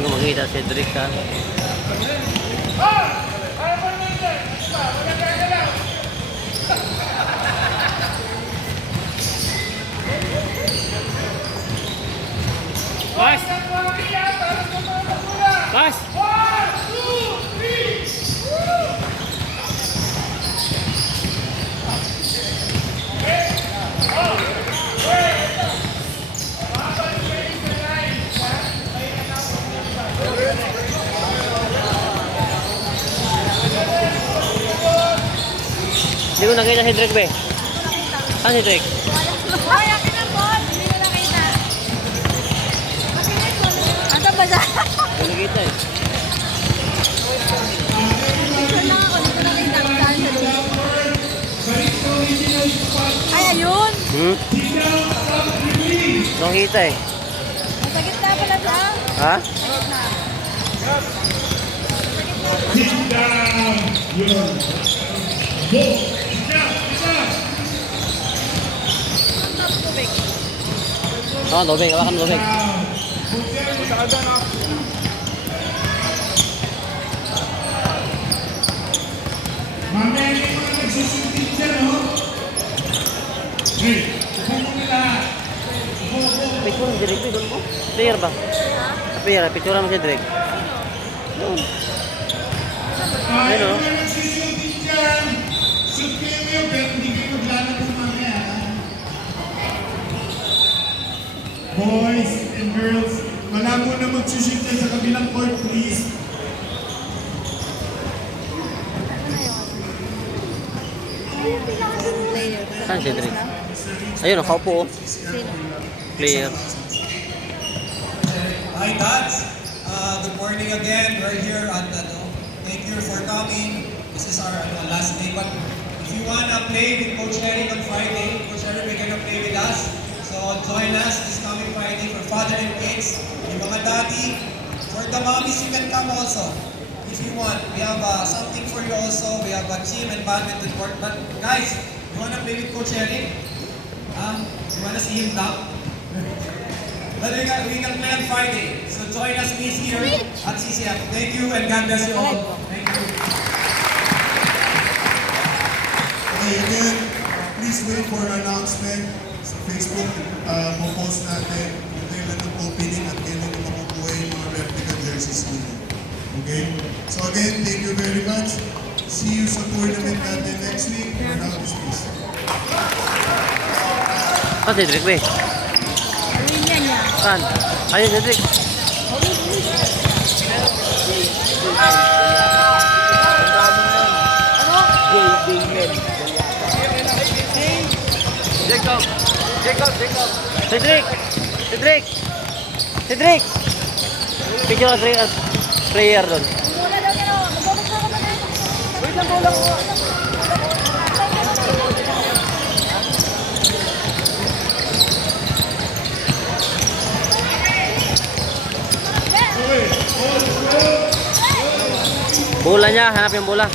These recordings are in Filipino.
Hindi ko makita si Cedric ha. Pas! Pas! Hindi ko nakita si Drake, be. Saan si Drake? Ay, akin ang ball. Hindi ko nakita. Asa ba dyan? Hindi ko nakita eh. Picture lang ako. Hindi ko nakita kung saan sa loob. Ay, ayun. Nakita eh. Nasa gitna pala siya. Ha? Sa gitna. Oh, lobeng. Hawakan mo lobeng. Mamaya yung mga nagsusunod dyan, no? Hey, upo mo nila. Picture mo si Drake, be. Doon mo. Player ba? Player, picture mo si Drake. Doon. Ayun, oh. Mga nagsusunod dyan. Shoot kayo ngayon, pero hindi kayo maglalaro mamaya. Boys and girls, malabo na magsushoot kayo sa kabilang court, please. Player. Saan si Drake? Ayun, nakaupo oh. Sino? Player. Hi, Dads. Good morning again. We're here at thank you for coming. This is our last day. But if you wanna play with Coach Eric on Friday, Coach Eric will gonna play with us. So join us this coming Friday for Father and Kids. Yung mga daddy, for the mommies, you can come also. If you want, we have something for you also. We have a gym and badminton court. But guys, you wanna play with Coach Eric? You wanna see him now? But we can play on Friday. So join us please here at CCF. Thank you and God bless you all. Thank you. Okay, again, please wait for our announcement sa Facebook. Post natin yung kailan ng opening at kailan ng makukuha yung mga replica jerseys nila. Okay? So again, thank you very much. See you sa tournament natin next week. We're now dismissed. Saan si Drake, be? Ayun yan niya. Saan? Ayun si Drake. Jacob! Cedric! Cedric! Cedric! Picture of player doon. Mula daw niya. Magbabagsa ka ba na? Wait lang, bola ko. Bola niya, hanap yung bola.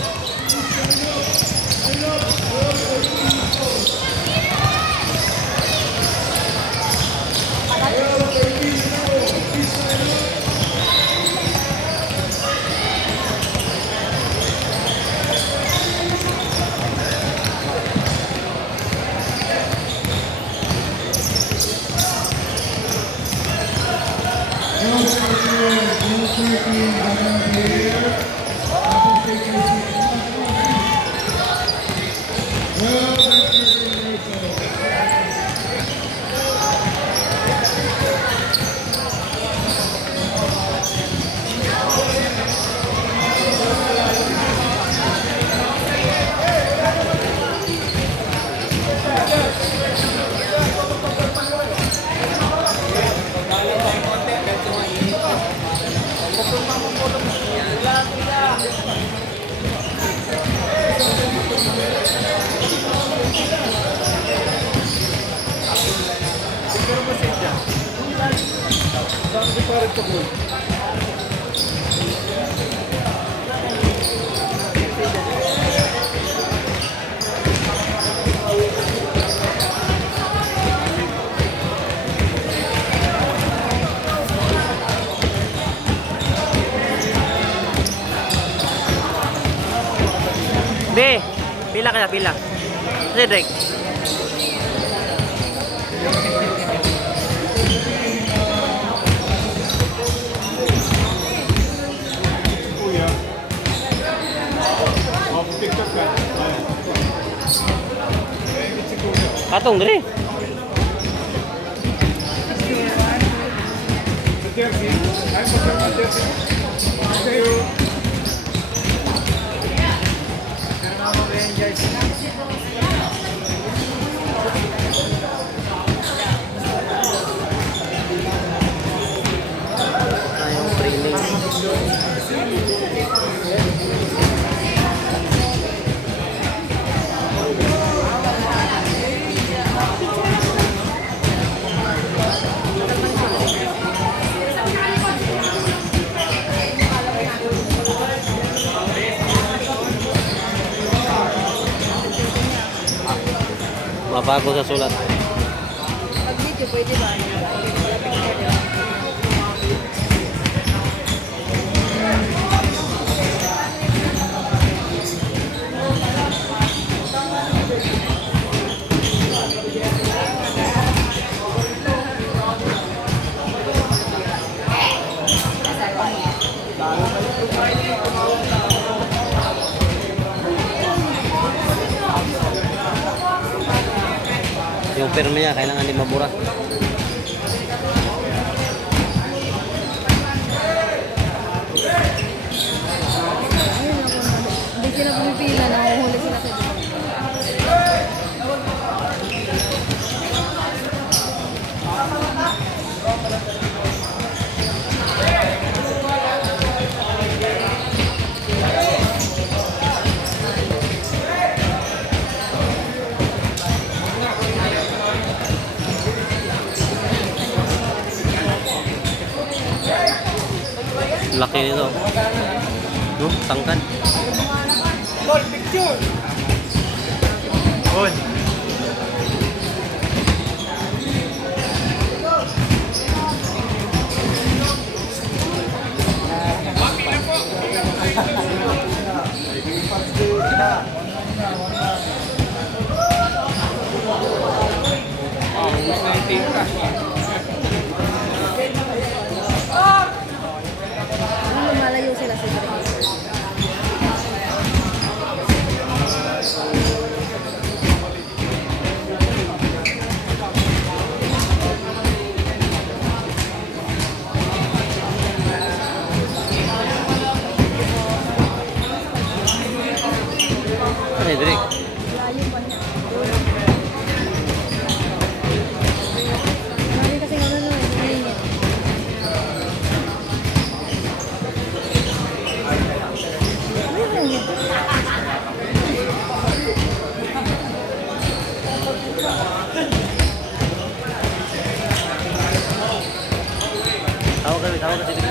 Be, pila ka na, pila. Cedric. Katong diri. Tayong training. Mabago sa sulat. Pag video, pwede ba? Yung perme niya, kailangan di mabura. Hindi sila pumipila, nahuhuli sila sa dito. Laki nito. No, tangkad. Lumalayo sila sa dito. Ano yung Drake? Layo pa niya. Marami kasi nga ano, mainit. Ay, mainit. Tawag ka si Drake.